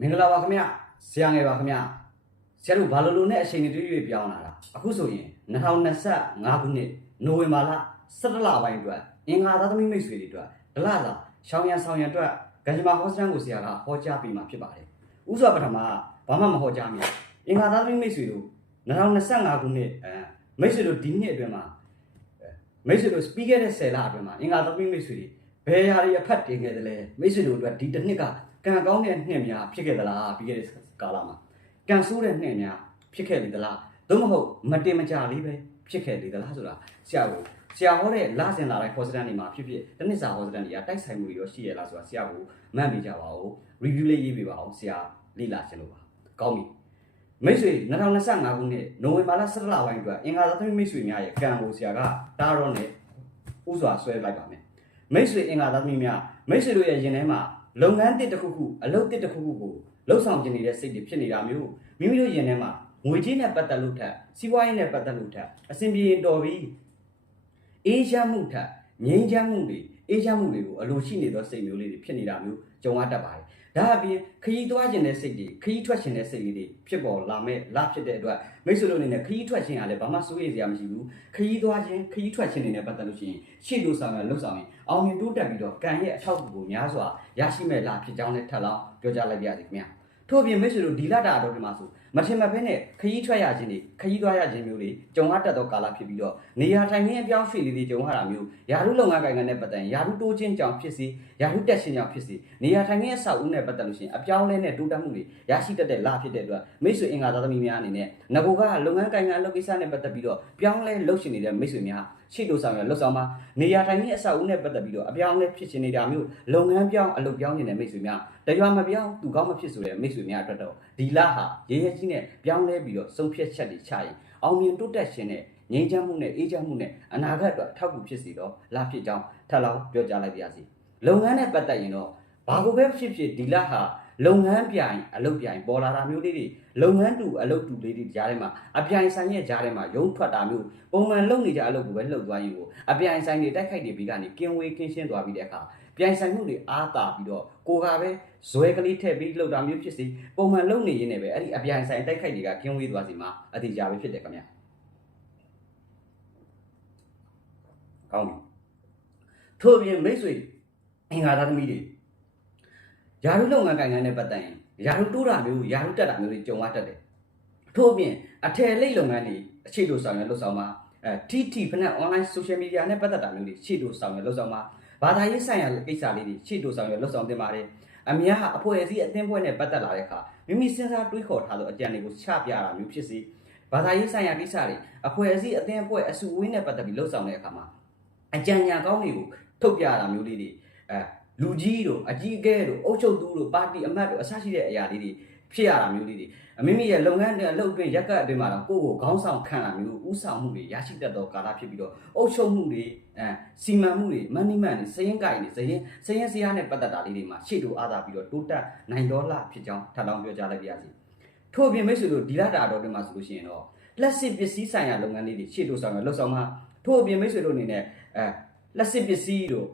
မင်္ဂလာပါခင်ဗျဆရာငယ်ပါခင်ဗျဆရာတို့ဘာလို့လို့နဲ့အချိန်တွေတွေပြောင်းလာတာအခုဆိုရင်2025ခုနှစ်နိုဝင်ဘာလ17လပိုင်းအတွက်အင်္ဂါသားသမီးမိတ်ဆွေတွေအတွက်ဒလသာရှောင်းရံဆောင်ရံအတွက်ဂန္ဓမာဟောစတန်ကိုဆရာကဟောကြားပေးမှာဖြစ်ပါတယ်ဥစွာပထမဘာမှမဟောကြားမိအင်္ဂါသားသမီးမိတ်ဆွေတို့2025ခုနှစ်အဲမိတ်ဆွေတို့ဒီနှစ်အတွင်းမှာမိတ်ဆွေတို့ပြီးခဲ့တဲ့10လအတွင်းမှာအင်္ဂါသားသမီးမိတ်ဆွေတွေဘယ်ဟာတွေအဖတ်တင်ခဲ့တယ်လဲမိတ်ဆွေတို့အတွက်ဒီတစ်နှစ်က ကံကောင်းတဲ့နှစ်များဖြစ်ခဲ့သလားပြီးခဲ့တဲ့ကာလမှာကံဆိုးတဲ့နှစ်များဖြစ်ခဲ့လေသလားသို့မဟုတ်မတင်မကြလေးပဲဖြစ်ခဲ့လေသလားဆိုတာဆရာကိုဆရာဟောတဲ့လဆင်လာတဲ့ course တန်းတွေမှာဖြစ်ဖြစ်တနစ်စာ course တန်းတွေကတိုက်ဆိုင်မှုတွေရောရှိရလားဆိုတာဆရာကိုမှတ်မိကြပါဦး review လေးရေးပေးပါအောင်ဆရာလေ့လာခြင်းလို့ပါကောင်းပြီမိတ်ဆွေ2025ခုနှစ်နိုဝင်ဘာလ17လပိုင်းအတွက်အင်္ဂါသာသမီးမိတ်ဆွေများရဲ့ကံကိုဆရာကတားရောနဲ့ဥစွာဆွဲလိုက်ပါမယ်မိတ်ဆွေအင်္ဂါသာသမီးများမိတ်ဆွေတို့ရဲ့ရင်ထဲမှာ လုပ်ငန်းတစ်တစ်ခုခုအလုပ်တစ်တစ်ခုခုကိုလှုပ်ဆောင်ခြင်းနေတဲ့စိတ်တွေဖြစ်နေတာမျိုးမိမိတို့ရင်ထဲမှာငွေကြေးနဲ့ပတ်သက်လို့ထက်စီးပွားရေးနဲ့ပတ်သက်လို့ထက်အဆင်ပြေတော်ပြီအေးချမ်းမှုထက်ငြိမ်းချမ်းမှုတွေအေးချမ်းမှုတွေကိုအလိုရှိနေသောစိတ်မျိုးလေးတွေဖြစ်နေတာမျိုးကြုံရတတ်ပါတယ် ဒါအပြင်ခရီးသွားခြင်းတဲ့စိတ်တွေခရီးထွက်ခြင်းတဲ့စိတ်လေးတွေဖြစ်ပေါ်လာမဲ့လဖြစ်တဲ့အတွက်မိတ်ဆွေတို့အနေနဲ့ခရီးထွက်ခြင်းကလည်းဘာမှစိုးရိမ်စရာမရှိဘူးခရီးသွားခြင်းခရီးထွက်ခြင်းတွေနဲ့ပတ်သက်လို့ရှိရင်ရှေ့လို့ဆောင်ရလှုပ်ဆောင်ရင်အောင်မြင်တိုးတက်ပြီးတော့ကံရဲ့အထောက်အကူကိုများစွာရရှိမဲ့လားဖြစ်ကြောင်းနဲ့ထပ်လောင်းပြောကြားလိုက်ပါရစေခင်ဗျာထို့အပြင်မိတ်ဆွေတို့ဒီလတာတော်ဒီမှာဆို မထင်မဖဲနဲ့ခရီးထွက်ရခြင်းတွေခရီးသွားရခြင်းမျိုးတွေကြုံရတတ်သောကာလဖြစ်ပြီးတော့နေရာထိုင်ခင်းအပြောင်းရွှေ့လေးတွေကြုံရတာမျိုးယာရုလုပ်ငန်းကိုင်ငံနဲ့ပတ်သက်ရင်ယာရုတိုးခြင်းကြောင့်ဖြစ်စေယာရုတက်ခြင်းကြောင့်ဖြစ်စေနေရာထိုင်ခင်းအဆောက်အဦနဲ့ပတ်သက်လို့ရှိရင်အပြောင်းလဲနဲ့တိုးတက်မှုတွေရရှိတတ်တဲ့လဖြစ်တဲ့အတွက်မိတ်ဆွေအင်္ဂါသားသမီးများအနေနဲ့ငကိုကလုပ်ငန်းကိုင်ငံလုပ်ကိစ္စနဲ့ပတ်သက်ပြီးတော့ပြောင်းလဲလုပ်ရှင်နေတဲ့မိတ်ဆွေများရှိတို့ဆောင်ရလှုပ်ဆောင်မှာနေရာထိုင်ခင်းအဆောက်အဦနဲ့ပတ်သက်ပြီးတော့အပြောင်းလဲဖြစ်ရှင်နေတာမျိုးလုပ်ငန်းပြောင်းအလုပ်ပြောင်းနေတဲ့မိတ်ဆွေများတရွာမပြောင်းသူကောင်းမဖြစ်ဆိုတဲ့မိတ်ဆွေများအတွက်တော့ဒီလဟာရဲရဲကြီးနဲ့ပြောင်းလဲပြီးတော့ဆုံးဖြတ်ချက်တွေချရင်အောင်မြင်တိုးတက်ရှင်တဲ့ငြိမ်းချမ်းမှုနဲ့အေးချမ်းမှုနဲ့အနာဂတ်အတွက်အထောက်အကူဖြစ်စီတော့လဖြစ်ကြောင်းထပ်လောင်းပြောကြားလိုက်ပါရစေလုပ်ငန်းနဲ့ပတ်သက်ရင်တော့ဘာကိုပဲဖြစ်ဖြစ်ဒီလဟာလုပ်ငန်းပြိုင်အလုပ်ပြိုင်ပေါ်လာတာမျိုးလေးတွေလုပ်ငန်းတူအလုပ်တူလေးတွေကြားထဲမှာအပြိုင်ဆိုင်ရဲ့ကြားထဲမှာရုံးထွက်တာမျိုးပုံမှန်လုပ်နေကြအလုပ်ကိုပဲလှုပ်သွားရင်ကိုအပြိုင်ဆိုင်တွေတိုက်ခိုက်နေပြီးကနေကင်းဝေးကင်းရှင်းသွားပြီးတဲ့အခါ ပြိုင်ဆိုင်မှုတွေအားတာပြီးတော့ကိုကပဲဇွဲကလေးထည့်ပြီးလှုပ်တာမျိုးဖြစ်စီပုံမှန်လုပ်နေရင်းနဲ့ပဲအဲ့ဒီအပြိုင်ဆိုင်တိုက်ခိုက်တွေကကင်းဝေးသွားစီမှာအတိအကျပဲဖြစ်တယ်ခင်ဗျာကောင်းပြီထို့အပြင်မိတ်ဆွေအင်္ဂါသားသမီးတွေယာရုလုပ်ငန်းကိုင်ငန်းနဲ့ပတ်သက်ရင်ယာရုတိုးတာမျိုးယာရုတက်တာမျိုးတွေကြုံရတတ်တယ်ထို့အပြင်အထယ်လိတ်လုပ်ငန်းတွေအခြေတို့ဆောင်ရလှုပ်ဆောင်မှာအဲ TT ဖက် online social media နဲ့ပတ်သက်တာမျိုးတွေခြေတို့ဆောင်ရလှုပ်ဆောင်မှာ ဘာသာရေးဆိုင်ရာကိစ္စလေးတွေခြေတို့ဆောင်ရလှုပ်ဆောင်တင်ပါတယ်အများဟာအဖွဲ့အစည်းအသင်းဖွဲ့နဲ့ပတ်သက်လာတဲ့အခါမိမိစဉ်းစားတွေးခေါ်ထားသောအကြံတွေကိုချပြတာမျိုးဖြစ်စီဘာသာရေးဆိုင်ရာကိစ္စတွေအဖွဲ့အစည်းအသင်းအဖွဲ့အစုအဝေးနဲ့ပတ်သက်ပြီးလှုပ်ဆောင်တဲ့အခါမှာအကြံဉာဏ်ကောင်းတွေကိုထုတ်ပြတာမျိုးလေးတွေအဲလူကြီးတို့အကြီးအကဲတို့အုပ်ချုပ်သူတို့ပါတီအမတ်တို့အစရှိတဲ့အရာလေးတွေ ဖြစ်ရတာမျိုးလေးတွေအမိမိရဲ့လုပ်ငန်းတွေအလုပ်အတွင်းရက်ကအတွင်းမှာတော့ကိုယ့်ကိုခေါင်းဆောင်ခံတာမျိုးဥဆောင်မှုတွေရရှိတတ်သောကာလဖြစ်ပြီးတော့အုပ်ချုပ်မှုတွေအဲစီမံမှုတွေမန်နီမန်တွေစရင်ကိုင်တွေစရင်စရင်စရာနဲ့ပတ်သက်တာလေးတွေမှာရှေ့တို့အားသာပြီးတော့တိုးတက်နိုင်တော်လာဖြစ်ကြောင်းထပ်လောင်းပြောကြားလိုက်ပါရစေထို့အပြင်မိတ်ဆွေတို့ဒီလတာတော်တွေမှာဆိုလို့ရှိရင်တော့လက်စစ်ပစ္စည်းဆိုင်ရာလုပ်ငန်းလေးတွေရှေ့တို့ဆောင်ရလှုပ်ဆောင်မှာထို့အပြင်မိတ်ဆွေတို့အနေနဲ့အဲလက်စစ်ပစ္စည်းတို့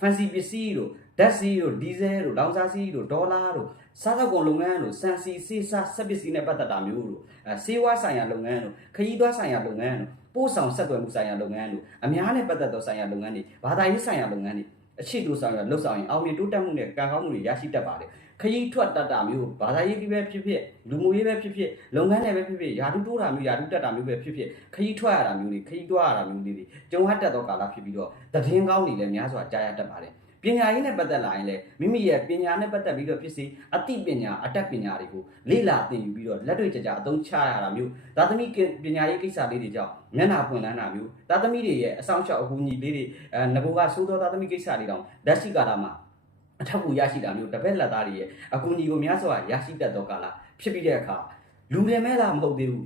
fancy ပစ္စည်းတို့ ဓာတ်ဆီတို့ဒီဇယ်တို့လောင်စာဆီတို့ဒေါ်လာတို့စားသောက်ကုန်လုပ်ငန်းတို့စံစီစေးစားဆက်ပစ္စည်းနဲ့ပတ်သက်တာမျိုးတို့အဲစေဝါဆိုင်ရာလုပ်ငန်းတို့ခရီးသွားဆိုင်ရာလုပ်ငန်းတို့ပို့ဆောင်ဆက်သွယ်မှုဆိုင်ရာလုပ်ငန်းတို့အများနဲ့ပတ်သက်သောဆိုင်ရာလုပ်ငန်းတွေဘာသာရေးဆိုင်ရာလုပ်ငန်းတွေအရှိတူဆောင်ရလှုပ်ဆောင်ရင်အောင်မြင်တိုးတက်မှုနဲ့ကံကောင်းမှုတွေရရှိတတ်ပါတယ်ခရီးထွက်တတ်တာမျိုးဘာသာရေးပဲဖြစ်ဖြစ်လူမှုရေးပဲဖြစ်ဖြစ်လုပ်ငန်းတွေပဲဖြစ်ဖြစ်ယာတုတိုးတာမျိုးယာတုတက်တာမျိုးပဲဖြစ်ဖြစ်ခရီးထွက်ရတာမျိုးတွေခရီးသွားရတာမျိုးတွေကြုံရတတ်သောကာလဖြစ်ပြီးတော့တည်င်းကောင်းတွေလည်းများစွာကြားရတတ်ပါတယ် ပညာရေးနဲ့ပတ်သက်လာရင်လည်းမိမိရဲ့ပညာနဲ့ပတ်သက်ပြီးတော့ဖြစ်စေအသိပညာအတတ်ပညာတွေကိုလေ့လာသင်ယူပြီးတော့လက်တွေ့ကြကြအသုံးချရတာမျိုးသာသမီပညာရေးကိစ္စလေးတွေကြောင့်မျက်နှာပွင့်လန်းတာမျိုးသာသမီတွေရဲ့အဆောင်ရှောက်အကူအညီလေးတွေအဲငဘိုကသိုးသောသာသမီကိစ္စတွေတောင်လက်ရှိကာလမှာအထောက်အကူရရှိတာမျိုးတပည့်လက်သားတွေရဲ့အကူအညီကိုများစွာရရှိတတ်သောကာလဖြစ်ပြီးတဲ့အခါလူတွေမဲ့လားမဟုတ်သေးဘူး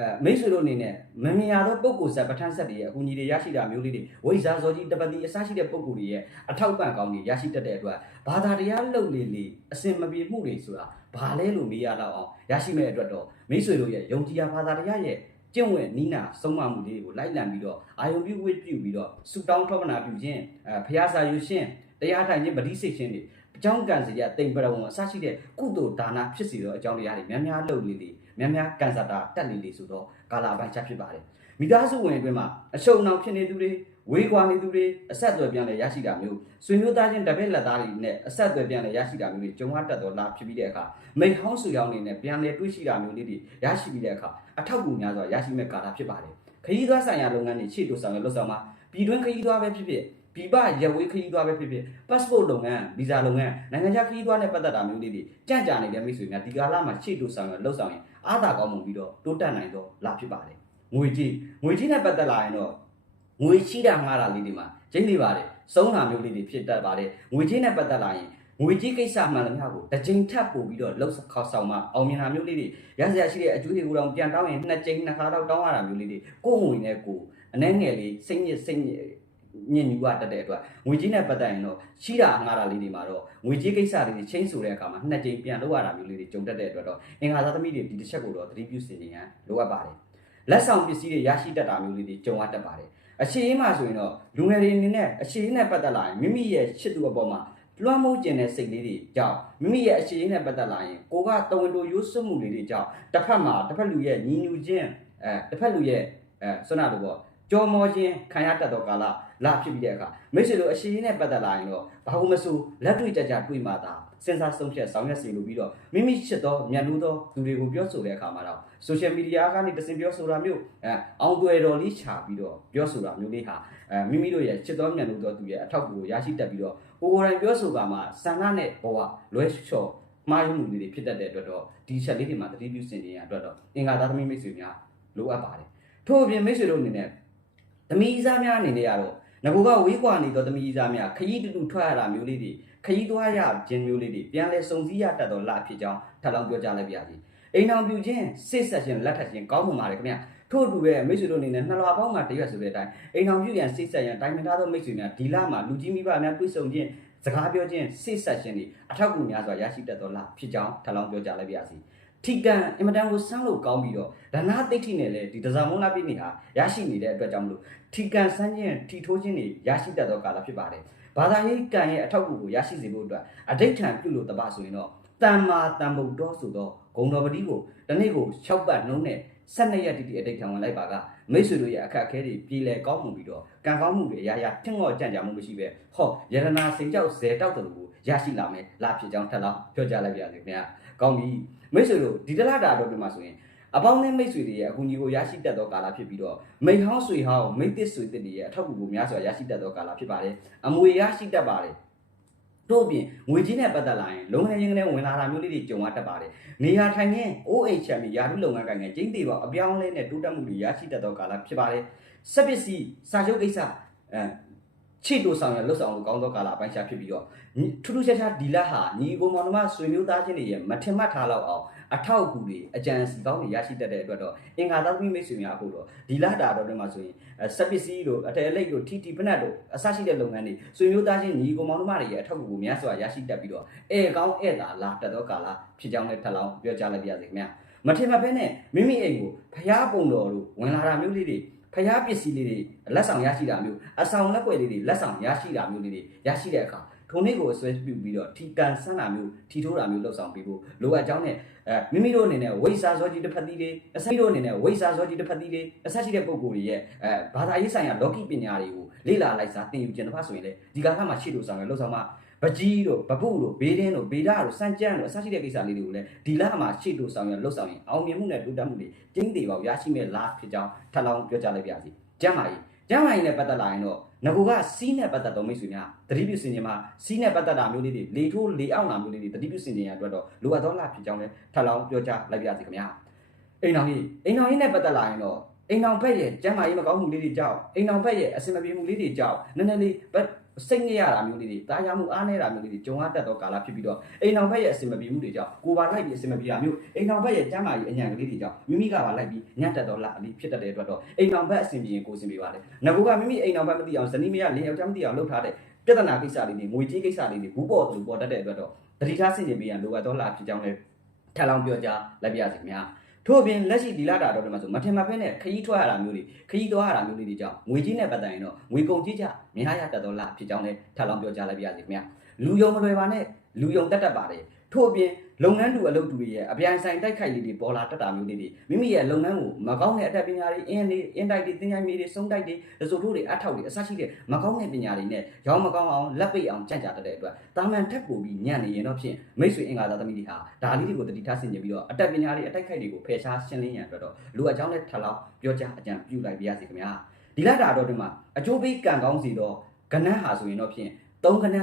အဲမိတ်ဆွေတို့အနေနဲ့မမြင်ရသောပုံကိုဆက်ပဋ္ဌာန်းဆက်တွေရဲ့အကူအညီတွေရရှိတာမျိုးလေးတွေဝိဇ္ဇာဇောကြီးတပတိအစရှိတဲ့ပုံကိုတွေရဲ့အထောက်ပံ့ကောင်းတွေရရှိတတ်တဲ့အတွက်ဘာသာတရားလှုပ်လေလေအစင်မပြေမှုတွေဆိုတာဘာလဲလို့မေးရတော့အောင်ရရှိမဲ့အတွက်တော့မိတ်ဆွေတို့ရဲ့ယုံကြည်ရာဘာသာတရားရဲ့ကျင့်ဝတ်နီးနာဆုံးမမှုလေးတွေကိုလိုက်လံပြီးတော့အာယုံပြုဝိပြုပြီးတော့ဆူတောင်းထောပနာပြုခြင်းအဲဖျားစာယူရှင်တရားထိုင်ခြင်းဗတိစိတ်ရှင်တွေအ ကြောင်းကံစရာတိမ်ပရဝံအစရှိတဲ့ကုသိုလ်ဒါနဖြစ်စီသောအကြောင်းတရားတွေများများလုပ်လေလေများများကံစတာတက်လေလေဆိုတော့ကာလအပိုင်းခြားဖြစ်ပါတယ်မိသားစုဝင်အတွင်းမှာအရှုံအောင်ဖြစ်နေသူတွေဝေးကွာနေသူတွေအဆက်အသွယ်ပြန်လဲရရှိတာမျိုးဆွေမျိုးသားချင်းတပည့်လက်သားတွေနဲ့အဆက်အသွယ်ပြန်လဲရရှိတာမျိုးတွေကြုံရတတ်တော်လာဖြစ်ပြီးတဲ့အခါမိတ်ဟောင်းဆူရောင်းနေနဲ့ပြန်လဲတွေးရှိတာမျိုးလေးတွေရရှိပြီးတဲ့အခါအထောက်အကူများစွာရရှိမဲ့ကာလဖြစ်ပါတယ်ခရီးသွားဆိုင်ရာလုပ်ငန်းတွေခြေတူဆောင်ရလို့ဆောင်မှာပြည်တွင်းခရီးသွားပဲဖြစ်ဖြစ် ပြည်ပရဝေးခရီးသွားပဲဖြစ်ဖြစ် passport လုပ်ငန်းဗီဇာလုပ်ငန်းနိုင်ငံခြားခရီးသွားနဲ့ပတ်သက်တာမျိုးလေးတွေကြံ့ကြာနေတဲ့မိတ်ဆွေများဒီကာလမှာခြေတူဆောင်ရလို့ဆောင်ရင်အားသာကောင်းမှုပြီးတော့တိုးတက်နိုင်တော့လာဖြစ်ပါတယ်ငွေကြီးငွေကြီးနဲ့ပတ်သက်လာရင်တော့ငွေရှိတာငှားတာလေးတွေမှာကျင်းနေပါတယ်စုံးတာမျိုးလေးတွေဖြစ်တတ်ပါတယ်ငွေကြီးနဲ့ပတ်သက်လာရင်ငွေကြီးကိစ္စမှန်သမျှကိုတစ်ကြိမ်ထပ်ပို့ပြီးတော့လှုပ်ခေါက်ဆောင်မှအောင်မြင်တာမျိုးလေးတွေရစရာရှိတဲ့အကျိုးတွေကိုတော့ပြန်တောင်းရင်နှစ်ကြိမ်နှစ်ခါတော့တောင်းရတာမျိုးလေးတွေကိုယ်ငွေနဲ့ကိုယ်အနှဲငယ်လေးစိတ်ညစ်စိတ်ညစ် ညင်ညူကတက်တဲ့အတွက်ငွေကြီးနဲ့ပတ်သက်ရင်တော့ရှိတာငှားတာလေးတွေမှာတော့ငွေကြီးကိစ္စလေးတွေချင်းဆိုတဲ့အခါမှာနှစ်ကြိမ်ပြန်လုပ်ရတာမျိုးလေးတွေကြုံတတ်တဲ့အတွက်တော့အင်္ဂါသားသမီးတွေဒီတစ်ချက်ကိုတော့သတိပြုစီနေရန်လိုအပ်ပါတယ်လက်ဆောင်ပစ္စည်းတွေရရှိတတ်တာမျိုးလေးတွေကြုံရတတ်ပါတယ်အခြေအင်းမှာဆိုရင်တော့လူငယ်တွေအနေနဲ့အခြေအင်းနဲ့ပတ်သက်လာရင်မိမိရဲ့ချစ်သူအပေါ်မှာလွှမ်းမိုးကျင်တဲ့စိတ်လေးတွေကြောင့်မိမိရဲ့အခြေအနေနဲ့ပတ်သက်လာရင်ကိုကတဝန်တိုရိုးစွမှုလေးတွေကြောင့်တစ်ဖက်မှာတစ်ဖက်လူရဲ့ညီညူခြင်းအဲတစ်ဖက်လူရဲ့အဲဆွနာလိုပေါ့ကြောမောခြင်းခံရတတ်သောကာလ လာဖြစ်ပြီးတဲ့အခါမိတ်ဆွေတို့အခြေအနေနဲ့ပတ်သက်လာရင်တော့ဘာလို့မဆိုလက်တွေ့ကြကြတွေ့မှသာစဉ်းစားဆုံးဖြတ်ဆောင်ရွက်စီလိုပြီးတော့မိမိချစ်သောမြတ်လို့သောသူတွေကိုပြောဆိုတဲ့အခါမှာတော့ social media ကနေတစင်ပြောဆိုတာမျိုးအဲအောင်တွေ့တော်လေးခြာပြီးတော့ပြောဆိုတာမျိုးလေးဟာအဲမိမိတို့ရဲ့ချစ်တော်မြတ်လို့သောသူရဲ့အထောက်အကူကိုရရှိတတ်ပြီးတော့ကိုကိုယ်တိုင်ပြောဆိုတာမှာဆန္ဒနဲ့ဘဝလွဲချော်မှားယွင်းမှုတွေဖြစ်တတ်တဲ့အတွက်တော့ဒီချက်လေးတွေမှာတတိပြုစင်နေရအတွက်တော့အင်္ဂါသားသမီးမိတ်ဆွေများလိုအပ်ပါတယ်ထို့အပြင်မိတ်ဆွေတို့အနေနဲ့သမီးစားများအနေနဲ့ကတော့ ငကူကဝေးကွာနေသောသမီးစားများခရီးတူတူထွက်ရတာမျိုးလေးတွေခရီးသွားရခြင်းမျိုးလေးတွေပြန်လဲစုံစည်းရတတ်တော့လာဖြစ်ကြောင်းထပ်လောင်းပြောကြားလိုက်ပါရစေအိမ်အောင်ပြူခြင်းစိတ်ဆက်ခြင်းလက်ထပ်ခြင်းကောင်းမှုပါတယ်ခင်ဗျာထို့အတူပဲမိတ်ဆွေတို့အနေနဲ့နှစ်လွာပေါင်းမှာတရွက်ဆိုတဲ့အတိုင်းအိမ်အောင်ပြူရန်စိတ်ဆက်ရန်တိုင်ပင်ထားသောမိတ်ဆွေများဒီလမှာလူကြီးမိဘများတွေ့ဆုံခြင်းစကားပြောခြင်းစိတ်ဆက်ခြင်းတွေအထောက်အကူများစွာရရှိတတ်တော်လားဖြစ်ကြောင်းထပ်လောင်းပြောကြားလိုက်ပါရစေ။ ထိကန်အင်မတန်ကိုစမ်းလို့ကောင်းပြီးတော့ဒါနာသိဋ္ဌိနဲ့လည်းဒီတဇာမုန်းလာပြည့်နေဟာရရှိနေတဲ့အတွက်ကြောင့်မလို့ထိကန်စမ်းခြင်းထိထိုးခြင်းတွေရရှိတတ်သောကာလဖြစ်ပါတယ်။ဘာသာရေးကံရဲ့အထောက်အကူကိုရရှိစေဖို့အတွက်အဋိဋ္ဌံပြုလို့တပါဆိုရင်တော့တမ္မာတမ္ဗုဒ္ဓဆိုတော့ဂုံတော်ပတိကိုတနေ့ကို6ပတ်နှုံးနဲ့12ရက်တိတိအဋိဋ္ဌံဝင်လိုက်ပါကမိတ်ဆွေတို့ရဲ့အခက်အခဲတွေပြည်လဲကောင်းမှုပြီးတော့ကံကောင်းမှုတွေအရာရာထင်ငေါ့ကြံ့ကြာမှုမရှိပဲဟောယရနာစိန်ကြောက်ဇေတောက်တယ်လို့ရရှိလာမယ်လာဖြစ်ကြောင်းထပ်လောင်းပြောကြားလိုက်ပါရစေခင်ဗျာကောင်းပြီ မိတ်ဆွေတို့ဒီတလားတာတော့ဒီမှာဆိုရင်အပေါင်းနဲ့မိတ်ဆွေတွေရဲ့အကူအညီကိုရရှိတတ်သောကာလဖြစ်ပြီးတော့မိတ်ဟောင်းဆွေဟောင်းမိတ်သစ်ဆွေသစ်တွေရဲ့အထောက်အကူကိုများစွာရရှိတတ်သောကာလဖြစ်ပါတယ်အမွေရရှိတတ်ပါတယ်တို့အပြင်ငွေကြီးနဲ့ပတ်သက်လာရင်လုံငယ်ချင်းကနေဝင်လာတာမျိုးလေးတွေကြုံရတတ်ပါတယ်နေရာထိုင်ရင် OHM ရာထူးလုပ်ငန်းကိုင်ငယ်ကျင်းသေးပါအပြောင်းအလဲနဲ့တိုးတက်မှုတွေရရှိတတ်သောကာလဖြစ်ပါတယ်စက်ပစ္စည်းစာချုပ်ကိစ္စအဲ ချစ်တို့ဆောင်ရလှုပ်ဆောင်လို့ကောင်းသောကာလအပိုင်းခြားဖြစ်ပြီးတော့ထူးထူးခြားခြားဒီလက်ဟာညီကိုမောင်နှမဆွေမျိုးသားချင်းတွေရဲ့မထင်မှတ်ထားလောက်အောင်အထောက်အကူတွေအကြံစီကောင်းတွေရရှိတတ်တဲ့အတွက်တော့အင်္ဂါသားသမီးမိတ်ဆွေများအခုတော့ဒီလတာတော့ဒီမှာဆိုရင်စက်ပစ္စည်းတို့အထည်အလိပ်တို့ထီတီပနတ်တို့အစရှိတဲ့လုပ်ငန်းတွေဆွေမျိုးသားချင်းညီကိုမောင်နှမတွေရဲ့အထောက်အကူကိုများစွာရရှိတတ်ပြီးတော့အဲကောင်းအဲသာလာတတ်သောကာလဖြစ်ကြောင်းလည်းထပ်လောင်းပြောကြားလိုက်ပါရစေခင်ဗျာမထင်မှတ်ဘဲနဲ့မိမိအိမ်ကိုဖျားပုံတော်တို့ဝင်လာတာမျိုးလေးတွေ ဖျားပစ္စည်းလေးတွေလက်ဆောင်ရရှိတာမျိုးအဆောင်လက်ွက်လေးတွေလက်ဆောင်ရရှိတာမျိုးလေးတွေရရှိတဲ့အခါထုံနေ့ကိုအစွဲပြုပြီးတော့ထီကန်ဆန်းတာမျိုးထီထိုးတာမျိုးလှုပ်ဆောင်ပြီးဖို့လိုအပ်ကြောင်းနဲ့အဲမိမိတို့အနေနဲ့ဝိစာဇောကြီးတစ်ဖက်သီးတွေအစမိတို့အနေနဲ့ဝိစာဇောကြီးတစ်ဖက်သီးတွေအစရှိတဲ့ပုံကိုယ်တွေရဲ့အဲဘာသာရေးဆိုင်ရာလောကီပညာတွေကိုလေ့လာလိုက်စားသင်ယူခြင်းတစ်ဖက်ဆိုရင်လေဒီကာလမှာရှေ့လို့ဆောင်ရလှုပ်ဆောင်မှာ ပကြီးတို့ဗပုတို့ဘေးတင်းတို့ဗေဒတို့စံကြမ်းတို့အစရှိတဲ့ကိစ္စလေးတွေကိုလည်းဒီလမှာရှေ့လို့ဆောင်ရလှုပ်ဆောင်ရင်အောင်မြင်မှုနဲ့တိုးတက်မှုတွေကျင်းသေးပါရရှိမဲ့လားဖြစ်ကြောင်းထပ်လောင်းပြောကြားလိုက်ပါရစေကျမ်းပါကြီးကျမ်းမာရေးနဲ့ပတ်သက်လာရင်တော့ငကူကစီးနဲ့ပတ်သက်တော်မိတ်ဆွေများတတိပြုစင်ခြင်းမှာစီးနဲ့ပတ်သက်တာမျိုးလေးတွေလေထိုးလေအောင်တာမျိုးလေးတွေတတိပြုစင်ခြင်းရအတွက်တော့လိုအပ်သောလားဖြစ်ကြောင်းလည်းထပ်လောင်းပြောကြားလိုက်ပါရစေခင်ဗျာအိမ်တော်ကြီးအိမ်တော်ကြီးနဲ့ပတ်သက်လာရင်တော့အိမ်တော်ဘက်ရဲ့ကျမ်းမာရေးမကောင်းမှုလေးတွေကြောင့်အိမ်တော်ဘက်ရဲ့အစင်မပြေမှုလေးတွေကြောင့်နည်းနည်းလေး စိတ်ငြိရတာမျိုးလေးတွေတာယာမှုအားနေတာမျိုးလေးတွေကြုံရတတ်သောကာလဖြစ်ပြီးတော့အိမ်တော်ဘက်ရဲ့အစင်မပြေမှုတွေကြောင့်ကိုယ်ပါလိုက်ပြီးအစင်မပြေတာမျိုးအိမ်တော်ဘက်ရဲ့ကျမ်းမာရေးအညံကလေးတွေကြောင့်မိမိကပါလိုက်ပြီးညံ့တတ်သောလအလေးဖြစ်တတ်တဲ့အတွက်တော့အိမ်တော်ဘက်အစင်ပြေရင်ကိုယ်စင်ပြေပါလေငါကမိမိအိမ်တော်ဘက်မသိအောင်ဇနီးမရလင်းယောက်ျားမသိအောင်လှုပ်ထားတဲ့ပြဿနာကိစ္စလေးတွေငွေကြေးကိစ္စလေးတွေဘူးပေါ်သူပေါ်တတ်တဲ့အတွက်တော့တတိထားဆင်ခြင်ပေးရန်လိုအပ်သောလဖြစ်ကြောင်းလည်းထပ်လောင်းပြောကြားလိုက်ပါရစေခင်ဗျာ ထို့အပြင်လက်ရှိဒီလာတာတော့ဒီမှာဆိုမထင်မှတ်ဖဲနဲ့ခရီးထွက်ရတာမျိုးတွေခရီးသွားရတာမျိုးတွေကြောင့်ငွေကြီးနဲ့ပတ်သက်ရင်တော့ငွေကုန်ကြီးကြများရတတ်တော့လားဖြစ်ကြောင်းလည်းထပ်လောင်းပြောကြားလိုက်ပါရစေခင်ဗျာလူယုံမလွယ်ပါနဲ့လူယုံတက်တက်ပါတယ် ထို့အပြင်လုပ်ငန်းတူအလုပ်တူတွေရဲ့အပြိုင်ဆိုင်တိုက်ခိုက်လေးတွေပေါ်လာတက်တာမျိုးလေးတွေမိမိရဲ့လုပ်ငန်းကိုမကောင်းတဲ့အတတ်ပညာတွေအင်းတွေအင်းတိုက်တွေသင်္ချိုင်းမြေတွေစုံတိုက်တွေရစိုးတို့တွေအထောက်တွေအစရှိတဲ့မကောင်းတဲ့ပညာတွေနဲ့ရောင်းမကောင်းအောင်လက်ပိတ်အောင်ကြံ့ကြာတတ်တဲ့အတွက်တာမန်ထက်ပိုပြီးညံ့နေရင်တော့ဖြင့်မိတ်ဆွေအင်္ဂါသာသမီးတွေဟာဒါလေးတွေကိုတတိထားဆင်ခြင်ပြီးတော့အတတ်ပညာတွေအတိုက်ခိုက်တွေကိုဖယ်ရှားရှင်းလင်းရန်အတွက်တော့လူအကြောင်းနဲ့ထပ်လောက်ပြောကြားအကြံပြုလိုက်ပါရစေခင်ဗျာဒီလတာတော့ဒီမှာအကျိုးပေးကံကောင်းစီတော့ကဏ္ဍဟာဆိုရင်တော့ဖြင့်၃ကဏ္ဍ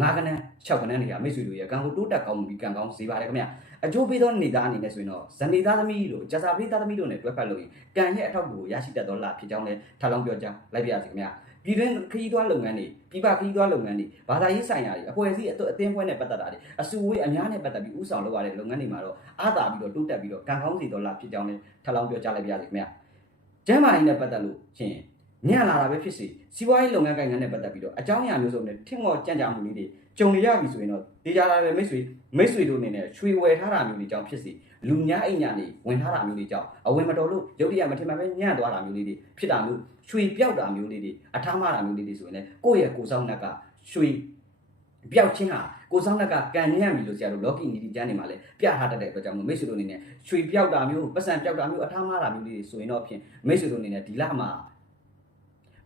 ၅ကဏ္ဍ၆ကဏ္ဍတွေကမိတ်ဆွေတို့ရဲ့ကံကိုတိုးတက်ကောင်းမှုပြီးကံကောင်းစေပါတယ်ခင်ဗျာအကျိုးပေးသောနေသားအနေနဲ့ဆိုရင်တော့ဇနေသားသမီးတို့ဂျာစာပရိသားသမီးတို့နဲ့တွဲဖက်လို့ရင်ကံရဲ့အထောက်အကူကိုရရှိတတ်သောလဖြစ်ကြောင်းလည်းထပ်လောင်းပြောကြားလိုက်ပါရစေခင်ဗျာပြည်တွင်းခရီးသွားလုပ်ငန်းတွေပြည်ပခရီးသွားလုပ်ငန်းတွေဘာသာရေးဆိုင်ရာတွေအဖွဲ့အစည်းအသင်းဖွဲ့နဲ့ပတ်သက်တာတွေအစုအဝေးအများနဲ့ပတ်သက်ပြီးဥဆောင်လုပ်ရတဲ့လုပ်ငန်းတွေမှာတော့အားသာပြီးတော့တိုးတက်ပြီးတော့ကံကောင်းစေသောလဖြစ်ကြောင်းလည်းထပ်လောင်းပြောကြားလိုက်ပါရစေခင်ဗျာကျမ်းမာရေးနဲ့ပတ်သက်လို့ရှင် ညံ့လာတာပဲဖြစ်စေစီးပွားရေးလုပ်ငန်းကိုင်ငန်းနဲ့ပတ်သက်ပြီးတော့အကြောင်းအရာမျိုးစုံနဲ့ထင်မော်ကြံ့ကြာမှုလေးတွေကြုံရပြီဆိုရင်တော့တေချာလာတဲ့မိတ်ဆွေမိတ်ဆွေတို့အနေနဲ့ချွေဝယ်ထားတာမျိုးတွေကြောင့်ဖြစ်စီလူများအိမ်ညာနေဝင်ထားတာမျိုးတွေကြောင့်အဝင်မတော်လို့ရုပ်တရက်မထင်မှပဲညံ့သွားတာမျိုးလေးတွေဖြစ်တာမျိုးချွေပြောက်တာမျိုးလေးတွေအထားမတာမျိုးလေးတွေဆိုရင်လည်းကိုယ့်ရဲ့ကိုယ်ဆောင်နှက်ကချွေပျောက်ချင်းဟာကိုယ်ဆောင်နှက်ကကန်ညံ့ပြီလို့ဆရာတို့လော်ကီနီတီကျမ်းနေမှာလဲပြထားတတ်တဲ့အတွက်ကြောင့်မို့မိတ်ဆွေတို့အနေနဲ့ချွေပျောက်တာမျိုးပတ်စံပျောက်တာမျိုးအထားမတာမျိုးလေးတွေဆိုရင်တော့ဖြင့်မိတ်ဆွေတို့အနေနဲ့ဒီလမှာ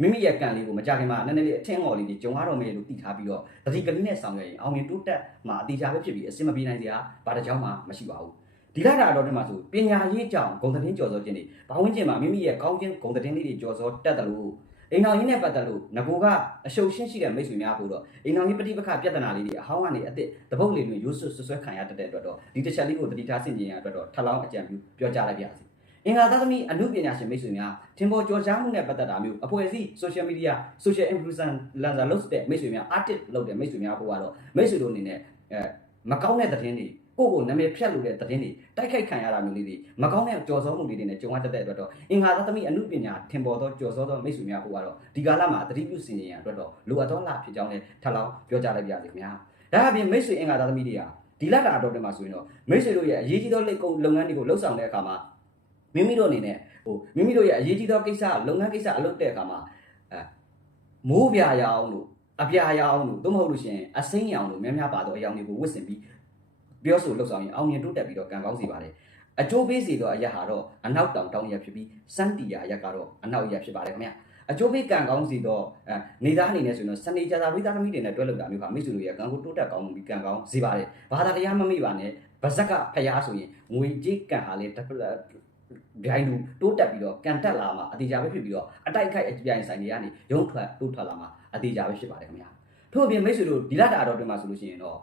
မိမိရဲ့ကံလေးကိုမကြခင်မှာနည်းနည်းလေးအထင်းငေါ်လေးတွေဂျုံရတော့မယ်လို့သိထားပြီးတော့တတိကလေးနဲ့ဆောင်ရွက်ရင်အောင်မြင်တိုးတက်မှာအတိအကျပဲဖြစ်ပြီးအစင်မပြေနိုင်စရာဘာတစ်ကြောင်းမှမရှိပါဘူးဒီလတာတော့ဒီမှာဆိုပညာရေးကြောင့်ဂုံတတင်းကြော်စောခြင်းတွေဘာဝင်ခြင်းမှာမိမိရဲ့ကောင်းခြင်းဂုံတတင်းလေးတွေကြော်စောတတ်တယ်လို့အိမ်တော်ရင်းနဲ့ပတ်သက်လို့ငကိုကအရှုပ်ရှင်းရှိတဲ့မိတ်ဆွေများဖို့တော့အိမ်တော်ရင်းပဋိပက္ခပြဿနာလေးတွေအဟောင်းကနေအစ်စ်တပုတ်လေးတွေရိုးဆွဆွဆွဲခံရတတ်တဲ့အတွက်တော့ဒီတစ်ချက်လေးကိုတတိထားဆင်ခြင်ရအတွက်တော့ထပ်လောင်းအကြံပြုပြောကြားလိုက်ပါရစေ အင်္ဂါသားသမီးအမှုပညာရှင်မိတ်ဆွေများထင်ပေါ်ကြော်ကြားမှုနဲ့ပတ်သက်တာမျိုးအဖွဲ့အစည်း social media social influencer လုပ်တဲ့မိတ်ဆွေများ artist လုပ်တဲ့မိတ်ဆွေများဖို့ကတော့မိတ်ဆွေတို့အနေနဲ့အဲမကောင်းတဲ့သတင်းတွေကိုယ့်ကိုနာမည်ဖြတ်လို့တဲ့သတင်းတွေတိုက်ခိုက်ခံရတာမျိုးလေးတွေမကောင်းတဲ့ကြော်စောမှုလေးတွေနဲ့ကြုံရတတ်တဲ့အတွက်တော့အင်္ဂါသားသမီးအမှုပညာထင်ပေါ်သောကြော်စောသောမိတ်ဆွေများဖို့ကတော့ဒီကာလမှာသတိပြုစင်ကြင်ရအတွက်တော့လိုအပ်သောလဖြစ်ကြောင်းလည်းထပ်လောင်းပြောကြားလိုက်ပါရစေခင်ဗျာဒါအပြင်မိတ်ဆွေအင်္ဂါသားသမီးတွေဟာဒီလတာအတော်တင်မှာဆိုရင်တော့မိတ်ဆွေတို့ရဲ့အရေးကြီးသောလက်ကုပ်လုပ်ငန်းတွေကိုလှုပ်ဆောင်တဲ့အခါမှာ မိမိတို့အနေနဲ့ဟိုမိမိတို့ရဲ့အရေးကြီးသောကိစ္စလုပ်ငန်းကိစ္စအလုပ်တဲ့အခါမှာအဲမိုးပြာရအောင်လို့အပြာရအောင်လို့သို့မဟုတ်လို့ရှိရင်အစိမ်းရောင်လို့များများပါတော့အယောင်တွေကိုဝတ်ဆင်ပြီးပြောဆိုလှုပ်ဆောင်ရင်အောင်မြင်တိုးတက်ပြီးတော့ကံကောင်းစီပါတယ်အကျိုးပေးစီတော့အရက်ဟာတော့အနောက်တောင်တောင်ရက်ဖြစ်ပြီးစန်တီယာရက်ကတော့အနောက်ရက်ဖြစ်ပါတယ်ခင်ဗျအကျိုးပေးကံကောင်းစီတော့အဲနေသားအနေနဲ့ဆိုရင်တော့စနေကြသာဝိသားသမီးတွေနဲ့တွဲလုပ်တာမျိုးကမိတ်ဆွေတို့ရဲ့ကံကိုတိုးတက်ကောင်းမှုပြီးကံကောင်းစီပါတယ်ဘာသာတရားမမိပါနဲ့ဗဇက်ကဖျားဆိုရင်ငွေကြေးကံဟာလေ တစ်ဒိုင်းလူတိုးတက်ပြီးတော့ကန်တက်လာမှာအတိအကျပဲဖြစ်ပြီးတော့အတိုက်ခိုက်အပြိုင်ဆိုင်တွေကနေရုံထွက်တိုးထွက်လာမှာအတိအကျပဲဖြစ်ပါတယ်ခင်ဗျာထို့အပြင်မိတ်ဆွေတို့ဒီလတာတော်တွင်မှာဆိုလို့ရှိရင်တော့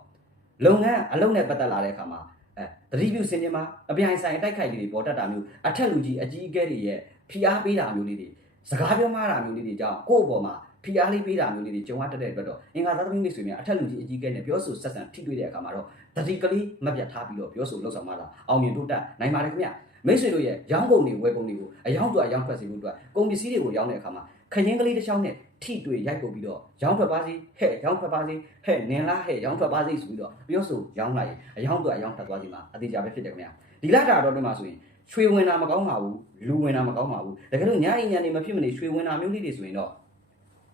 လုပ်ငန်းအလုပ်နဲ့ပတ်သက်လာတဲ့အခါမှာအဲသတိပြုစင်ကြင်မှာအပြိုင်ဆိုင်တိုက်ခိုက်လေးတွေပေါ်တက်တာမျိုးအထက်လူကြီးအကြီးအကဲတွေရဲ့ဖိအားပေးတာမျိုးလေးတွေစကားပြောမှားတာမျိုးလေးတွေကြောင့်ကိုယ့်အပေါ်မှာဖိအားလေးပေးတာမျိုးလေးတွေကြုံရတတ်တဲ့အတွက်တော့အင်္ဂါသားသမီးမိတ်ဆွေများအထက်လူကြီးအကြီးအကဲနဲ့ပြောဆိုဆက်ဆံထိတွေ့တဲ့အခါမှာတော့တတိကလေးမပြတ်ထားပြီးတော့ပြောဆိုလှုပ်ဆောင်မှလာအောင်မြင်တိုးတက်နိုင်ပါတယ်ခင်ဗျာ မိတ်ဆွေတို့ရဲ့ရောင်းကုန်တွေဝယ်ကုန်တွေကိုအယောင်းတို့အယောင်းထွက်စေဖို့အတွက်ကုန်ပစ္စည်းတွေကိုရောင်းတဲ့အခါမှာခရင်ကလေးတစ်ချောင်းနဲ့ထိတွေ့ရိုက်ပုတ်ပြီးတော့ရောင်းထွက်ပါစေဟဲ့ရောင်းထွက်ပါစေဟဲ့နင်လားဟဲ့ရောင်းထွက်ပါစေဆိုပြီးတော့ပြောဆိုရောင်းလိုက်ရင်အယောင်းတို့အယောင်းထွက်သွားစီမှာအသေးချာပဲဖြစ်တယ်ခင်ဗျာဒီလတာတော့ဒီမှာဆိုရင်ရွှေဝင်တာမကောင်းပါဘူးလူဝင်တာမကောင်းပါဘူးတကယ်လို့ညအိမ်ညနေမဖြစ်မနေရွှေဝင်တာမျိုးလေးတွေဆိုရင်တော့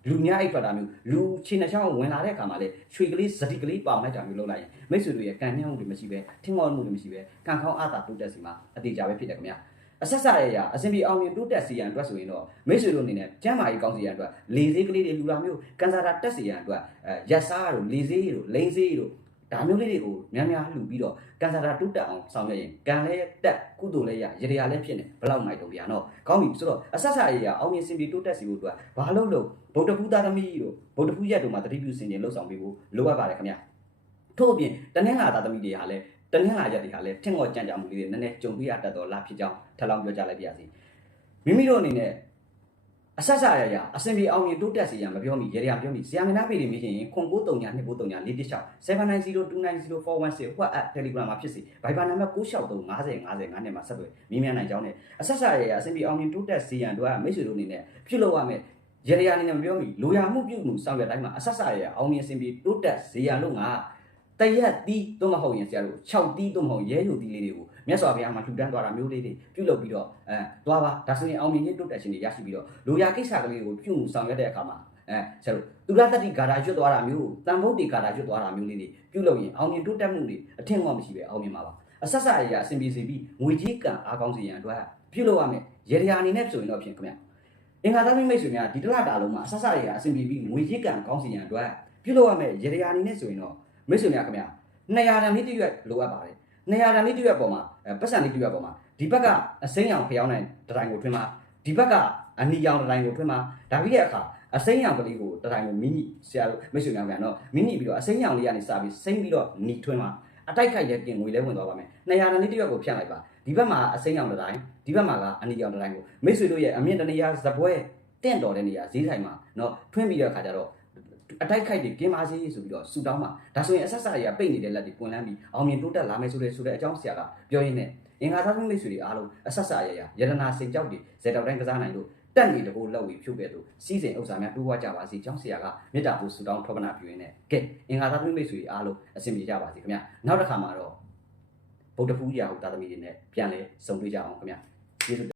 လူများအိတ်ဖတ်တာမျိုးလူချင်းနှချောင်းဝင်လာတဲ့အခါမှာလေရွှေကလေးဇတိကလေးပေါင်လိုက်တာမျိုးလုပ်လိုက်ရင်မိတ်ဆွေတို့ရဲ့ကံနှင်းမှုတွေမရှိပဲထင်မောမှုတွေမရှိပဲကံကောင်းအားသာတိုးတက်စီမှာအသေးချာပဲဖြစ်တယ်ခင်ဗျာအဆက်ဆက်ရရအစဉ်ပြေအောင်ရင်တိုးတက်စီရန်အတွက်ဆိုရင်တော့မိတ်ဆွေတို့အနေနဲ့ကျမ်းမာရေးကောင်းစီရန်အတွက်လေသေးကလေးတွေလူလာမျိုးကန်စာတာတက်စီရန်အတွက်အဲရက်စားတို့လေသေးတို့လိန်သေးတို့ ဒါမျိုးလေးတွေကိုများများလှူပြီးတော့ကန်စာတာတိုးတက်အောင်ဆောင်ရွက်ရင်ကံလည်းတက်ကုသိုလ်လည်းရရရလည်းဖြစ်နေဘလောက်နိုင်တော့ဗျာနော်ကောင်းပြီဆိုတော့အဆက်ဆက်ရရအောင်ရင်စင်ပြေတိုးတက်စီဖို့အတွက်ဘာလို့လို့ဗုဒ္ဓဖူးသားသမီးတို့ဗုဒ္ဓဖူးရက်တို့မှာတတိပြုစင်ရင်လှုပ်ဆောင်ပေးဖို့လိုအပ်ပါတယ်ခင်ဗျာထို့အပြင်တနင်္လာသားသမီးတွေဟာလည်းတနင်္လာရက်တွေဟာလည်းထင်ငေါ်ကြံ့ကြာမှုလေးတွေနည်းနည်းကြုံတွေ့ရတတ်တော့လာဖြစ်ကြောင်းထပ်လောင်းပြောကြလိုက်ပါရစေမိမိတို့အနေနဲ့ အဆက်ဆက်ရရအစင်ပြေအောင်ရင်တိုးတက်စီရမပြောမိရေရပြောမိဇာမနာပေတွေမြင်ရင်ခွန်939 239 416 790416 WhatsApp Telegram မှာဖြစ်စီ Viber နံပါတ်963 50 50 9နဲ့မှာဆက်သွယ်မြင်မြန်နိုင်ကြောင်းနဲ့အဆက်ဆက်ရရအစင်ပြေအောင်ရင်တိုးတက်စီရန်တို့ကမိတ်ဆွေတို့အနေနဲ့ပြုလုပ်ရမယ်ရေရအနေနဲ့မပြောမိလိုရာမှုပြုမှုဆောင်ရွက်တိုင်းမှာအဆက်ဆက်ရရအောင်မြင်စင်ပြေတိုးတက်စီရန်လို့ငါတရက်တီးသို့မဟုတ်ရင်ဆရာတို့6တီးသို့မဟုတ်ရဲယူတီးလေးတွေကို မြတ်စွာဘုရားမှာထူတန်းသွားတာမျိုးလေးတွေပြုလုပ်ပြီးတော့အဲသွားပါဒါဆိုရင်အောင်မြင်ခြင်းတိုးတက်ခြင်းတွေရရှိပြီးတော့လူရကိစ္စကလေးကိုပြုမှုဆောင်ရွက်တဲ့အခါမှာအဲအဲဆရာတို့သူရတတိဂါထာကျွတ်သွားတာမျိုးတန်ဖို့တီဂါထာကျွတ်သွားတာမျိုးလေးတွေပြုလုပ်ရင်အောင်မြင်တိုးတက်မှုတွေအထင်မှမရှိပဲအောင်မြင်မှာပါအဆက်ဆက်အရာအဆင်ပြေစေပြီးငွေကြီးကံအားကောင်းစေရန်အတွက်ပြုလုပ်ရမယ်ရေရာအနေနဲ့ဆိုရင်တော့ဖြင့်ခင်ဗျအင်္ဂါသားမိတ်ဆွေများဒီတစ်လတာလုံးမှာအဆက်ဆက်အရာအဆင်ပြေပြီးငွေကြီးကံကောင်းစေရန်အတွက်ပြုလုပ်ရမယ်ရေရာအနေနဲ့ဆိုရင်တော့မိတ်ဆွေများခင်ဗျ200တန်လေးတစ်ရွက်လိုအပ်ပါတယ် 200တန်လေးတစ်ရွက်ပေါ်မှာပတ်စံလေးတစ်ရွက်ပေါ်မှာဒီဘက်ကအစိမ်းရောင်ဖျောင်းတဲ့တတိုင်းကိုထွင်းမှာဒီဘက်ကအနီရောင်တတိုင်းကိုထွင်းမှာဒါပြီးတဲ့အခါအစိမ်းရောင်ကလေးကိုတတိုင်းကိုမိမိဆရာတို့မိတ်ဆွေများပြန်တော့မိမိပြီးတော့အစိမ်းရောင်လေးကနေစပြီးစိမ့်ပြီးတော့နီထွင်းမှာအတိုက်ခိုက်တဲ့ပြင်ငွေလဲဝင်သွားပါမယ်200တန်လေးတစ်ရွက်ကိုဖြတ်လိုက်ပါဒီဘက်မှာအစိမ်းရောင်တတိုင်းဒီဘက်မှာကအနီရောင်တတိုင်းကိုမိတ်ဆွေတို့ရဲ့အမြင့်တနေရာဇပွဲတင့်တော်တဲ့နေရာဈေးဆိုင်မှာနော်ထွင်းပြီးတဲ့အခါကျတော့ အတိုက်ခိုက်တွေကင်းပါစေဆိုပြီးတော့ဆူတောင်းမှာဒါဆိုရင်အဆက်ဆက်တွေကပိတ်နေတဲ့လက်တွေပွင့်လန်းပြီးအောင်မြင်တိုးတက်လာမယ်ဆိုတဲ့ဆိုတဲ့အကြောင်းဆရာကပြောရင်းနဲ့အင်္ဂါသားမိတ်ဆွေတွေအားလုံးအဆက်ဆက်ရရယရနာစင်ကြောက်တွေဇေတောက်တိုင်းကစားနိုင်လို့တက်နေတကိုလောက်ပြီးဖြုတ်ခဲ့လို့စီးစိမ်ဥစ္စာများတိုးပွားကြပါစေကျောင်းဆရာကမေတ္တာပို့ဆူတောင်းထောပနာပြုရင်းနဲ့ကဲအင်္ဂါသားမိတ်ဆွေတွေအားလုံးအဆင်ပြေကြပါစေခင်ဗျနောက်တစ်ခါမှာတော့ဗုဒ္ဓဖူးရာဟုတာသမီတွေနဲ့ပြန်လဲဆုံတွေ့ကြအောင်ခင်ဗျကျေးဇူး